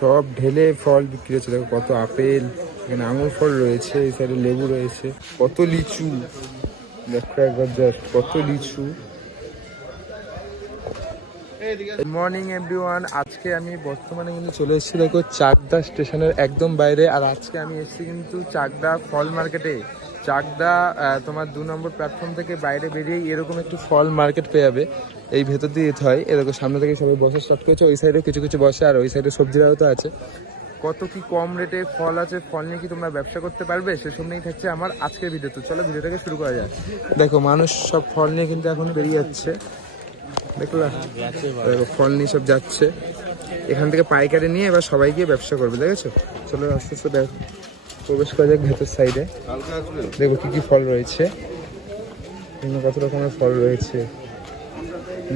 সব ঢেলে ফল বিক্রি হচ্ছে। দেখো কত আপেল, এখানে আঙুর ফল রয়েছে, এই সাইডে লেবু রয়েছে, কত লিচু দেখো একবার জাস্ট, কত লিচু। গুড মর্নিং এভরিওয়ান, আজকে আমি বর্তমানে কিন্তু চলে এসেছি দেখো চাকদা স্টেশনের একদম বাইরে। আর আজকে আমি এসেছি কিন্তু চাকদা ফল মার্কেটে। চাকদা তোমার 2 নম্বর প্ল্যাটফর্ম থেকে বাইরে বেরিয়েই এরকম একটি ফল মার্কেট পেয়ে যাবে। এই ভেতর দিয়ে যেতে হয়, এরকম সামনে থেকে সবাই বসা স্টার্ট করেছে। ওই সাইডে কিছু কিছু বসে, আর ওই সাইডে সবজিরাও তো আছে। কত কি কম রেটে ফল আছে, ফল নিয়ে কি তোমরা ব্যবসা করতে পারবে, সেসব নিয়েই থাকছে আমার আজকের ভিডিও। তো চলো ভিডিওটাকে শুরু করা যায়। দেখো মানুষ সব ফল নিয়ে কিন্তু এখন বেরিয়ে যাচ্ছে, দেখলা দেখো ফল নিয়ে সব যাচ্ছে। এখান থেকে পাইকারি নিয়ে এবার সবাই গিয়ে ব্যবসা করবে, দেখেছো। চলো আস্তে আস্তে দেখো প্রবেশ করা যাক ভেতর সাইডে। দেখো কি কি ফল রয়েছে, কত রকমের ফল রয়েছে।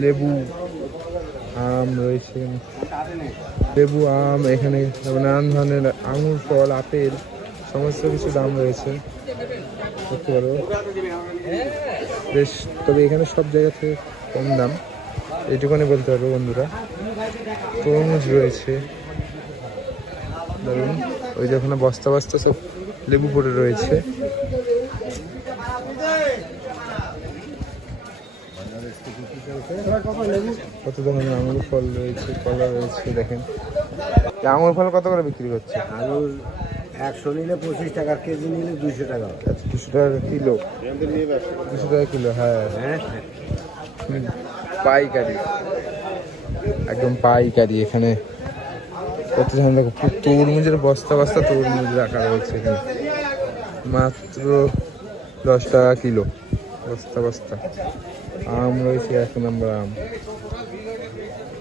লেবু, আম রয়েছে, লেবু, আম, এখানে নানান ধরনের আঙুর ফল, আপেল, সমস্ত কিছু দাম রয়েছে দেখতে পারো বেশ। তবে এখানে সব জায়গা থেকে কম দাম, এইটুকুনি বলতে পারবো বন্ধুরা। তরমুজ রয়েছে ধরুন, ওই যে ওখানে বস্তা বস্তা সব লেবু পড়ে রয়েছে। কত ধরনের আঙুর ফল রয়েছে, কলা রয়েছে। দেখেন আঙুর ফল কত করে বিক্রি করছে? আঙুর 100 নিলে 25 টাকা, কেজি নিলে 200 টাকা। আচ্ছা 200 টাকা কিলো, 200 টাকা কিলো। হ্যাঁ পাইকারি, একদম পাইকারি। এখানে কত ধরনের দেখো তরমুজের বস্তা বস্তা তরমুজ রাখা রয়েছে এখানে, মাত্র 10 টাকা কিলো বস্তা বস্তা। আম রয়েছে 1 নম্বর আম,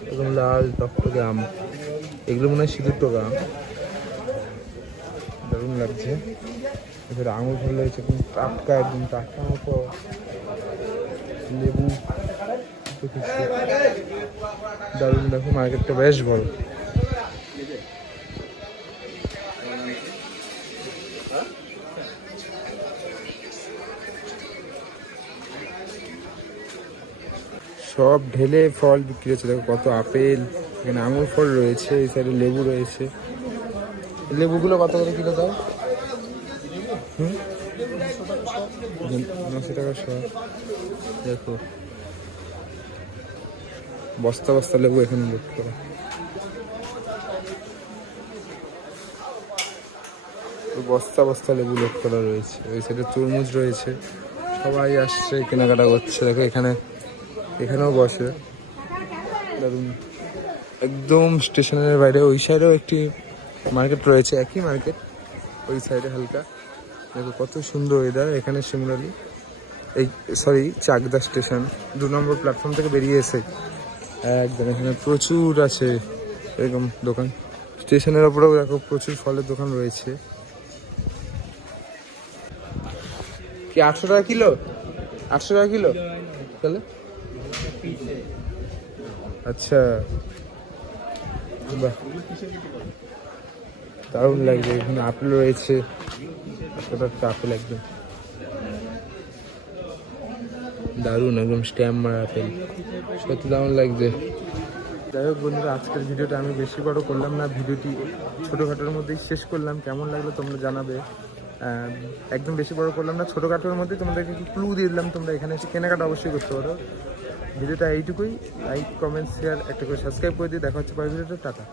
একদম লাল টকটকে আম। এগুলো মনে হয় সিঁদুর টকা আম, দারুণ লাগছে। এখানে আঙুর ফল রয়েছে একদম টাটকা, একদম টাটকা মতো। লেবু, দারুণ। দেখো মার্কেটটা বেশ বড়। সব ঢেলে ফল বিক্রি হচ্ছে। দেখো কত আপেল, এখানে আঙুর ফল রয়েছে, এই সাইডে লেবু রয়েছে। লেবুগুলো কত করে কিলো দাও? 900 টাকা শ। দেখো বস্তা বস্তা লেবু এখানে লোড করা। বস্তা বস্তা লেবু লোড করা রয়েছে। ওই সাইডে তরমুজ রয়েছে, সবাই আসছে কেনাকাটা করছে। দেখো এখানে, এখানেও বসে দারুন। একদম স্টেশনের বাইরে ওই সাইডেও একটি মার্কেট রয়েছে, একই মার্কেট ওই সাইডে হালকা। দেখো কত সুন্দর ওয়েদার এখানে। শিমুরালি, এই সরি চাকদা স্টেশন 2 নম্বর প্ল্যাটফর্ম থেকে বেরিয়ে এসে একদম এখানে প্রচুর আছে এরকম দোকান। স্টেশনের ওপরেও দেখো প্রচুর ফলের দোকান রয়েছে। কি 800 টাকা কিলো? 800 টাকা কিলো তাহলে? আচ্ছা বাহ, দারুণ লাগছে। এখানে আপেল রয়েছে, আপেল একদম দারুণ, একদম স্ট্যাম্প মারা আপেল, সত্যি দারুণ লাগছে। যাই হোক বন্ধুরা, আজকের ভিডিওটা আমি বেশি বড় করলাম না, ভিডিওটি ছোটোখাটোর মধ্যেই শেষ করলাম। কেমন লাগলো তোমরা জানাবে। একদম বেশি বড় করলাম না, ছোটোখাটোর মধ্যেই তোমাদেরকে একটু ক্লু দিয়ে দিলাম, তোমরা এখানে এসে কেনাকাটা অবশ্যই করতে পারো। ভিডিওটা এইটুকুই। লাইক, কমেন্ট, শেয়ার, একটা করে সাবস্ক্রাইব করে দিয়ে দেখা হচ্ছে পরের ভিডিওটা। টাটা।